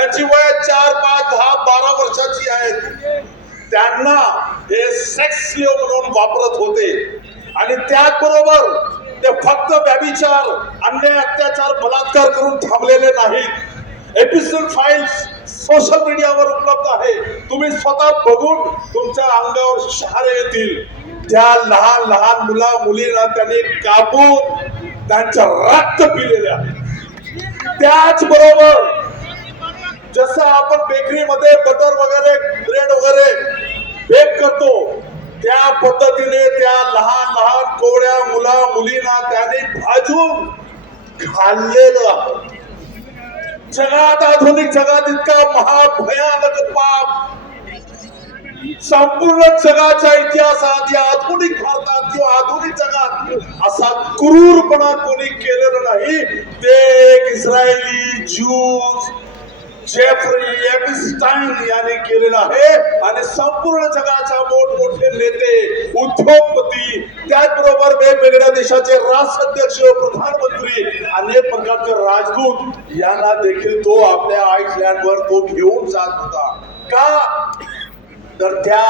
ज्यांची वय 4, 5, 10, 12 वर्षाची आहेत, त्यांना हे सेक्स स्लेव्ह म्हणून वापरत होते. आणि त्याचबरोबर ते फक्त व्यभिचार, अन्याय, अत्याचार, बलात्कार करून थांबलेले नाहीत. एपिसोड फाइल्स सोशल मीडियावर उपलब्ध आहे. तुम्ही स्वतः बघून तुमच्या अंगावर शहारे येतील. त्या लहान लहान मुला मुलींना त्यांनी कापून त्यांचं रक्त पिलेले आहे. त्याचबरोबर जसं आपण बेकरीमध्ये बटर वगैरे, ब्रेड वगैरे बेक करतो, त्या पद्धतीने त्या लहान लहान कोवड्या मुला मुलींना त्याने भाजून खाल्लेलं. जगात, आधुनिक जगात इतका महाभयानक पाप संपूर्ण जगाच्या इतिहासात, या आधुनिक भारतात किंवा आधुनिक जगात असा क्रूरपणा कोणी केलेलं नाही. ते एक इस्रायली ज्यूज जेफ्री एपिस्टाईन यांनी केलेलं आहे. आणि संपूर्ण जगाच्या मोठमोठे नेते, उद्योगपती, त्याचबरोबर वेगवेगळ्या देशाचे राष्ट्राध्यक्ष, प्रधानमंत्री, अनेक प्रकारचे राजदूत यांना देखील तो आपल्या आईलँडवर तो घेऊन जात होता. का तर त्या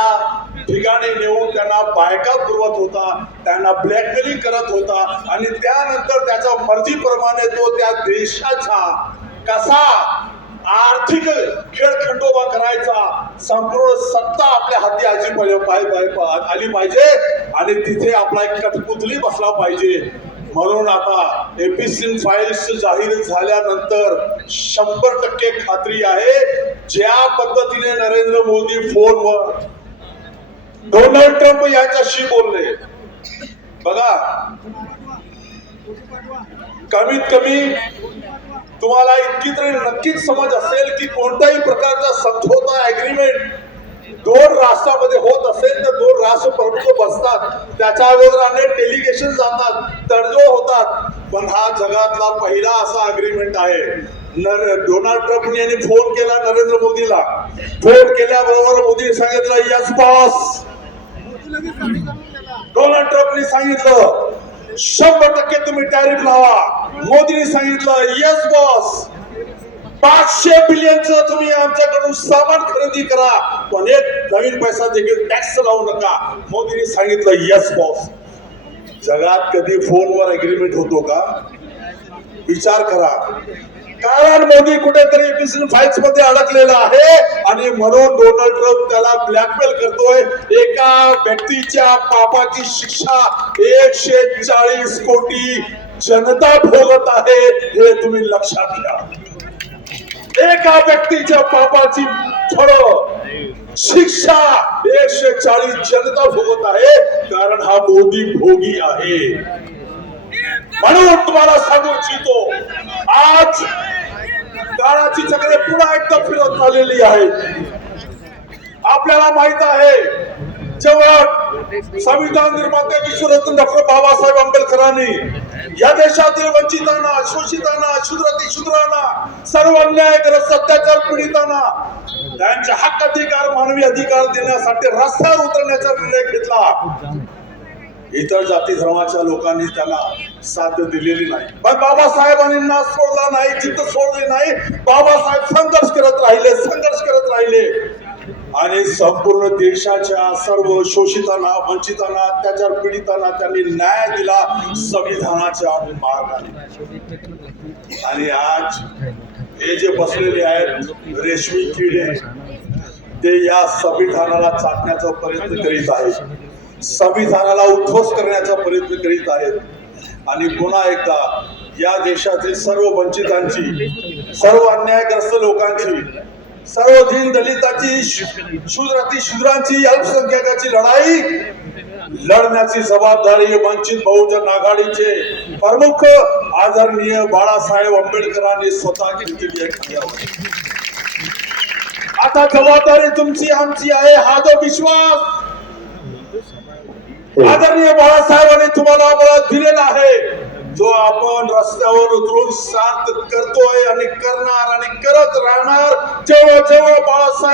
ठिकाणी नेऊन त्यांना बायका पुरवत होता, त्यांना ब्लॅकमेलिंग करत होता. आणि त्यानंतर त्याच्या मर्जीप्रमाणे तो त्या देशाचा कसा आर्थिक खेळखंडोबा करायचा, संपूर्ण सत्ता आपल्या हाती आली पाहिजे आणि तिथे आपला एक कठपुतली बसला पाहिजे. म्हणून आता एपिसिन फाईल्स जाहीर झाल्यानंतर 100% खात्री आहे, ज्या पद्धतीने नरेंद्र मोदी फोनवर डोनाल्ड ट्रम्प यांच्याशी बोलले, बघा, कमीत कमी तुम्हाला इतकी तरी नक्कीच समज असेल की कोणत्याही प्रकारचा समझोता ऍग्रीमेंट दोन राष्ट्रांमध्ये होत असेल तर दोन राष्ट्र प्रमुख बसतात, त्याच्या अगोदर अनेक डेलिगेशन जातात, तडजोड होतात. पण हा जगातला पहिला असा अग्रीमेंट आहे. डोनाल्ड ट्रम्प यांनी फोन केला नरेंद्र मोदीला. फोन केल्याबरोबर मोदी सांगितलं यस बॉस. डोनाल्ड ट्रम्पने सांगितलं 100% तुम्ही टॅरिफ लावा. मोदीने सांगितलं यस बॉस. 500 बिलियनचं तुम्ही आमच्याकडून सामान खरेदी करा, पण एक नवीन पैसा देखील टॅक्स लावू नका. मोदीने सांगितलं यस बॉस. जगात कधी फोनवर अग्रीमेंट होतो का? विचार करा. कारण मोदी कुठेतरी एपिसिन फाईल्स मध्ये अडकलेला आहे आणि म्हणून डोनाल्ड ट्रम्प त्याला ब्लॅकमेल करतोय. एका व्यक्तीच्या पापाची शिक्षा 140 कोटी जनता भोगत आहे, हे तुम्ही लक्षात घ्या. एका व्यक्तीच्या पापाची फळ शिक्षा 140 जनता भोगत आहे, कारण हा मोदी भोगी आहे. म्हणून तुम्हाला सांगू इच्छितो, आज काळाची चक्रे पुन्हा एकदा फिरत आलेली आहेत. आपल्याला माहित आहे, जेव्हा संविधान निर्माते विश्वरत्न डॉक्टर बाबासाहेब आंबेडकरांनी या देशातील वंचितांना, शोषितांना, शूद्रांना, सर्व अन्यायग्रस्त अत्याचार पीडितांना त्यांचे हक्क अधिकार, मानवी अधिकार देण्यासाठी रस्त्यावर उतरण्याचा निर्णय घेतला. इतर जाती धर्माच्या लोकांनी त्याला साथ दिलेली नाही, पण बाबासाहेबांनी ना सोडला नाही, चित्त सोडले नाही. बाबासाहेब संघर्ष करत राहिले आणि संपूर्ण देशाच्या सर्व शोषितांना, वंचितांना, अत्याचार पीडितांना त्यांनी न्याय दिला संविधानाच्या मार्गाने. आणि आज हे जे बसलेले आहेत रेशमी किडे, ते या संविधानाला चाटण्याचा प्रयत्न करीत आहेत, संविधानाला उद्ध्वस्त करण्याचा प्रयत्न करीत आहेत. आणि पुन्हा एकदा या देशातील सर्व वंचितांची, सर्व अन्यायग्रस्त लोकांची, सर्व दीन दलिताची, शूद्रांची, अल्पसंख्याकाची लढाई लढण्याची जबाबदारी वंचित बहुजन आघाडीचे प्रमुख आदरणीय बाळासाहेब आंबेडकरांनी स्वतः घेतलेली आहे. आता जबाबदारी तुमची आमची आहे, हा जो विश्वास आदरणीय बाळासाहेबांनी तुम्हाला आम्हाला दिलेला आहे, जो आपण रस्त्यावर उतरून साथ करतोय आणि करणार आणि करत राहणार. जेव्हा जेव्हा बाळासाहेब